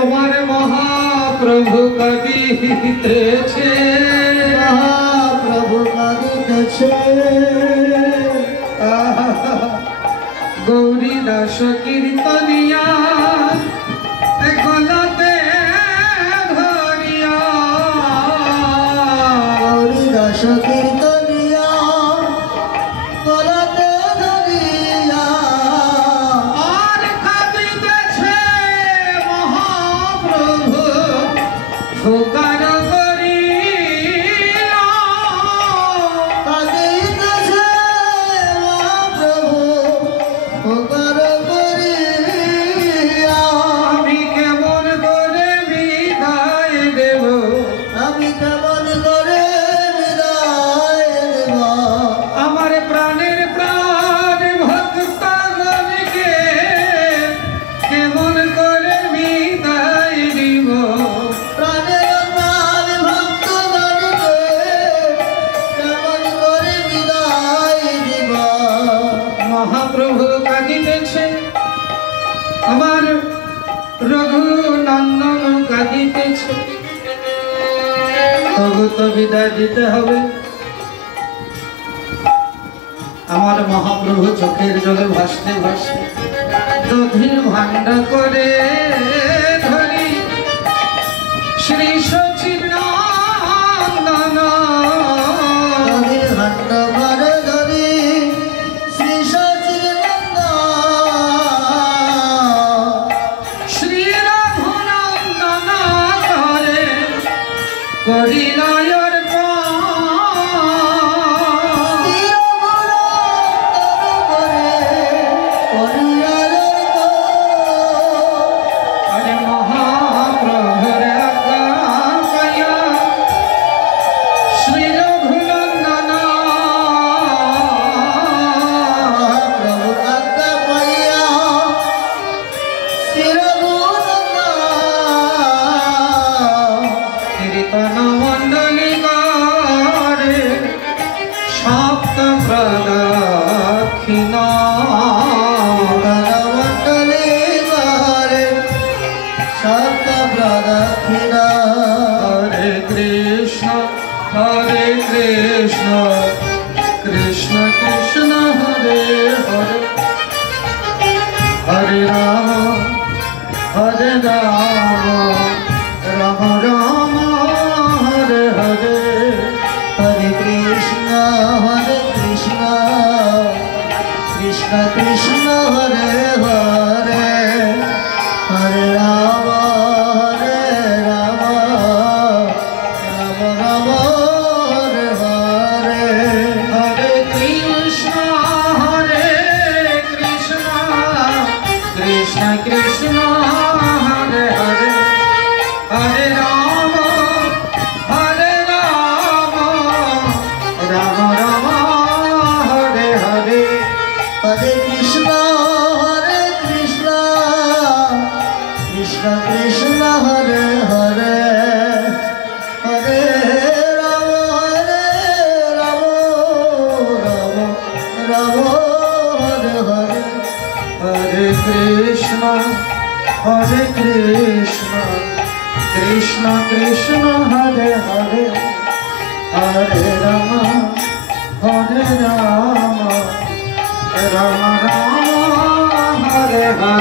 আমার মহাপ্রভু কাঁদিতেছে, মহাপ্রভু কাঁদিতেছে। গৌরী দাস কীর্তনিয়া গলাতে ধরিয়া, গৌরী দাস কীর্তনিয়া গলাতে ধরিয়া, আর কাঁদিতেছে মহাপ্রভু ফুকার করিয়া, কাঁদিতেছে মহাপ্রভু ফুকার করিয়া। আমি কেমন করে বিদায় দেব, আমি কেমন করে বিদায় দেব, আমার প্রাণের প্রাণ ভক্তগণকে কেমন করে বিদায় দিব, প্রাণের প্রাণ ভক্তগণকে কেমন করে বিদায় দিব। মহাপ্রভু কাঁদিতেছে, আমার রঘুনন্দন কাঁদিতেছে, তবু তো বিদায় দিতে হবে। আমার মহাপ্রভু চোখের জলে ভাসতে ভাসতে দধির ভাণ্ড করে ধরি শ্রী সচিদানন্দন, নদীর ঘাট ভরে ধরি শ্রী সচিদানন্দ, শ্রী রঘুনন্দন করে করিলয় হরে কৃষ্ণ কৃষ্ণ কৃষ্ণ হরে হরে, হরে রাম রাম রাম হরে হরে, হরে কৃষ্ণ কৃষ্ণ কৃষ্ণ হরে হরে, হরে রাম রাম রাম হরে হরে। হরে কৃষ্ণ কৃষ্ণ কৃষ্ণ হরে হরে, হরে রাম রাম রাম হরে হরে, হরে কৃষ্ণ কৃষ্ণ কৃষ্ণ হরে হরে, হরে রাম রাম রাম হরে হরে। হরে কৃষ্ণ কৃষ্ণ কৃষ্ণ হরে হরে, হরে রাম রাম রাম হরে হরে।